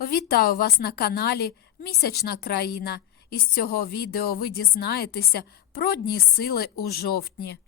Вітаю вас на каналі Місячна країна. Із цього відео ви дізнаєтеся про дні сили у жовтні.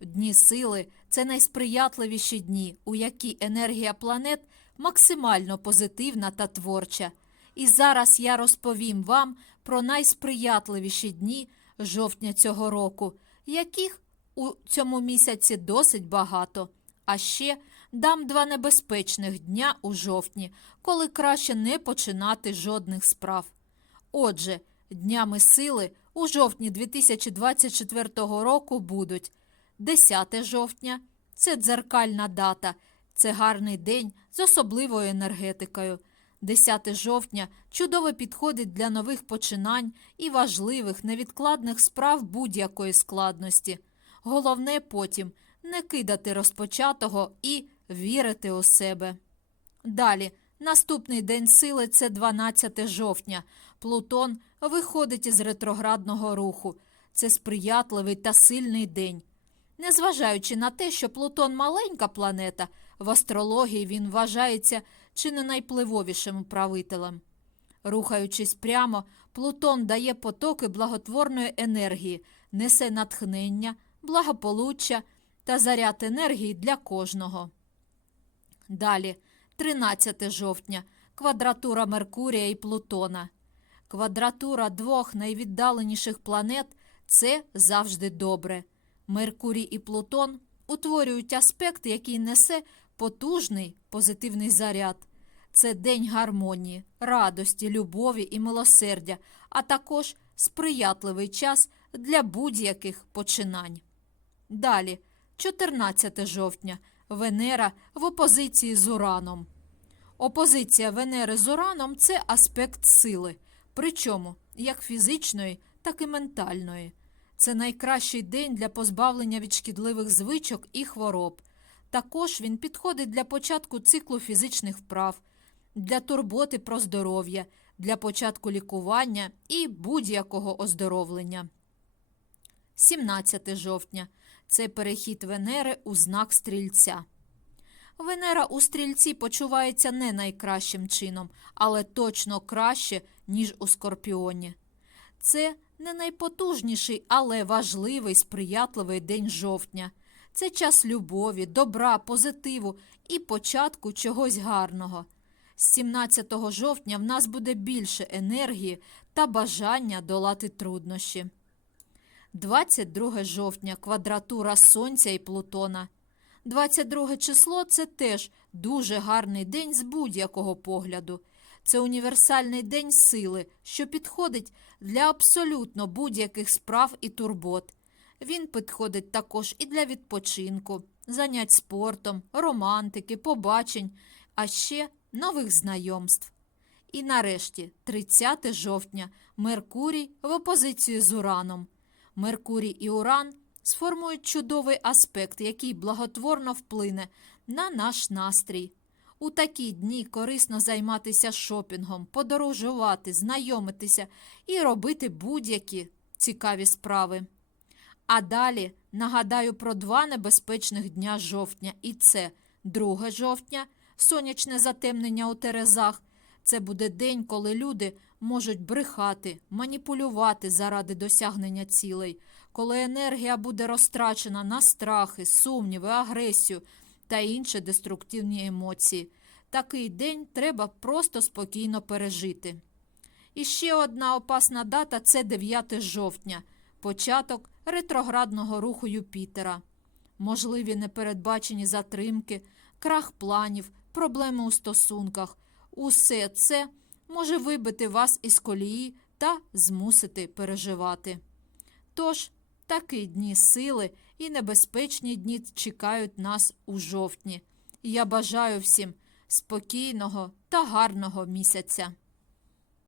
Дні сили це найсприятливіші дні, у які енергія планет максимально позитивна та творча. І зараз я розповім вам про найсприятливіші дні жовтня цього року, яких у цьому місяці досить багато. А ще дам два небезпечних дня у жовтні, коли краще не починати жодних справ. Отже, днями сили у жовтні 2024 року будуть 10 жовтня це дзеркальна дата, це гарний день з особливою енергетикою. 10 жовтня чудово підходить для нових починань і важливих невідкладних справ будь-якої складності. Головне потім не кидати розпочатого і вірити у себе. Далі, наступний день сили це 12 жовтня. Плутон виходить із ретроградного руху. Це сприятливий та сильний день. Незважаючи на те, що Плутон маленька планета, в астрології він вважається чи не найпливовішим правителем. Рухаючись прямо, Плутон дає потоки благотворної енергії, несе натхнення, благополуччя та заряд енергії для кожного. Далі, 13 жовтня, квадратура Меркурія і Плутона. Квадратура двох найвіддаленіших планет це завжди добре. Меркурій і Плутон утворюють аспект, який несе потужний позитивний заряд. Це день гармонії, радості, любові і милосердя, а також сприятливий час для будь-яких починань. Далі, 14 жовтня, Венера в опозиції з Ураном. Опозиція Венери з Ураном це аспект сили, причому як фізичної, так і ментальної. Це найкращий день для позбавлення від шкідливих звичок і хвороб. Також він підходить для початку циклу фізичних вправ, для турботи про здоров'я, для початку лікування і будь-якого оздоровлення. 17 жовтня це перехід Венери у знак стрільця. Венера у стрільці почувається не найкращим чином, але точно краще, ніж у скорпіоні. Це не найпотужніший, але важливий сприятливий день жовтня. Це час любові, добра, позитиву і початку чогось гарного. З 17 жовтня в нас буде більше енергії та бажання долати труднощі. 22 жовтня квадратура Сонця і Плутона. 22 число це теж дуже гарний день з будь-якого погляду. Це універсальний день сили, що підходить для абсолютно будь-яких справ і турбот. Він підходить також і для відпочинку, занять спортом, романтики, побачень, а ще нових знайомств. І нарешті, 30 жовтня, Меркурій в опозицію з Ураном. Меркурій і Уран сформують чудовий аспект, який благотворно вплине на наш настрій. У такі дні корисно займатися шопінгом, подорожувати, знайомитися і робити будь-які цікаві справи. А далі нагадаю про два небезпечних дня жовтня, і це 2 жовтня, сонячне затемнення у Терезах. Це буде день, коли люди можуть брехати, маніпулювати заради досягнення цілей, коли енергія буде розтрачена на страхи, сумніви, агресію та інші деструктивні емоції. Такий день треба просто спокійно пережити. І ще одна опасна дата це 9 жовтня, початок ретроградного руху Юпітера. Можливі непередбачені затримки, крах планів, проблеми у стосунках. Усе це може вибити вас із колії та змусити переживати. Тож, такі дні сили і небезпечні дні чекають нас у жовтні. Я бажаю всім спокійного та гарного місяця.